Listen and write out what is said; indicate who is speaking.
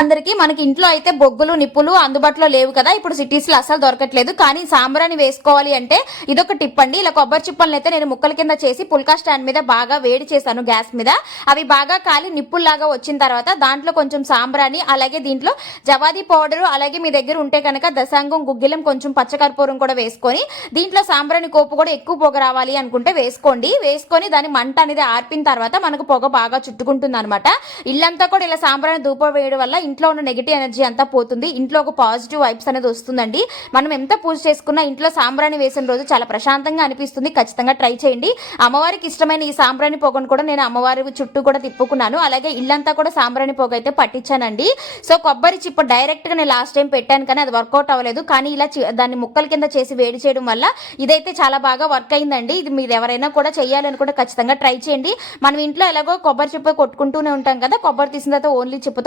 Speaker 1: అందరికీ మనకి ఇంట్లో అయితే బొగ్గులు నిప్పులు అందుబాటులో లేవు కదా. ఇప్పుడు సిటీస్లో అసలు దొరకట్లేదు. కానీ సాంబ్రాన్ని వేసుకోవాలి అంటే ఇదొక టిప్ అండి. ఇలా కొబ్బరి చిప్పలను అయితే నేను ముక్కల కింద చేసి పుల్కా స్టాండ్ మీద బాగా వేడి చేశాను గ్యాస్ మీద. అవి బాగా కాలి నిప్పుల్లాగా వచ్చిన తర్వాత దాంట్లో కొంచెం సాంబ్రాన్ని అలాగే దీంట్లో జవాది పౌడర్ అలాగే మీ దగ్గర ఉంటే కనుక దశాంగం గుగ్గిలం కొంచెం పచ్చకర్పూరం కూడా వేసుకొని దీంట్లో సాంబ్రాని కోపు కూడా ఎక్కువ పొగ రావాలి అనుకుంటే వేసుకోండి. వేసుకొని దాని మంట అనేది ఆర్పిన తర్వాత మనకు పొగ బాగా చుట్టుకుంటుంది అనమాట ఇల్లంతా కూడా ఇలా సాంబ్రాని ధూప వేయడం వల్ల ఇంట్లో ఉన్న నెగిటివ్ ఎనర్జీ అంతా పోతుంది. ఇంట్లో ఒక పాజిటివ్ వైబ్స్ అనేది వస్తుందండి. మనం ఎంత పూజ చేసుకున్నా ఇంట్లో సాంబ్రాణి వేసిన రోజు చాలా ప్రశాంతంగా అనిపిస్తుంది. ఖచ్చితంగా ట్రై చేయండి. అమ్మవారికి ఇష్టమైన ఈ సాంబ్రాణి పొగను కూడా నేను అమ్మవారి చుట్టూ కూడా తిప్పుకున్నాను. అలాగే ఇల్లంతా కూడా సాంబ్రాణి పొగ అయితే పట్టించానండి. సో కొబ్బరి చిప్ప డైరెక్ట్గా నేను లాస్ట్ టైం పెట్టాను కానీ అది వర్కౌట్ అవ్వలేదు. కానీ ఇలా దాన్ని ముక్కల కింద చేసి వేడి చేయడం వల్ల ఇదైతే చాలా బాగా వర్క్ అయిందండి. ఇది మీరు ఎవరైనా కూడా చేయాలని కూడా ఖచ్చితంగా ట్రై చేయండి. మనం ఇంట్లో ఎలాగో కొబ్బరి చిప్ప కొట్టుకుంటూనే ఉంటాం కదా. కొబ్బరి తీసిన తర్వాత ఓన్లీ చిప్పతో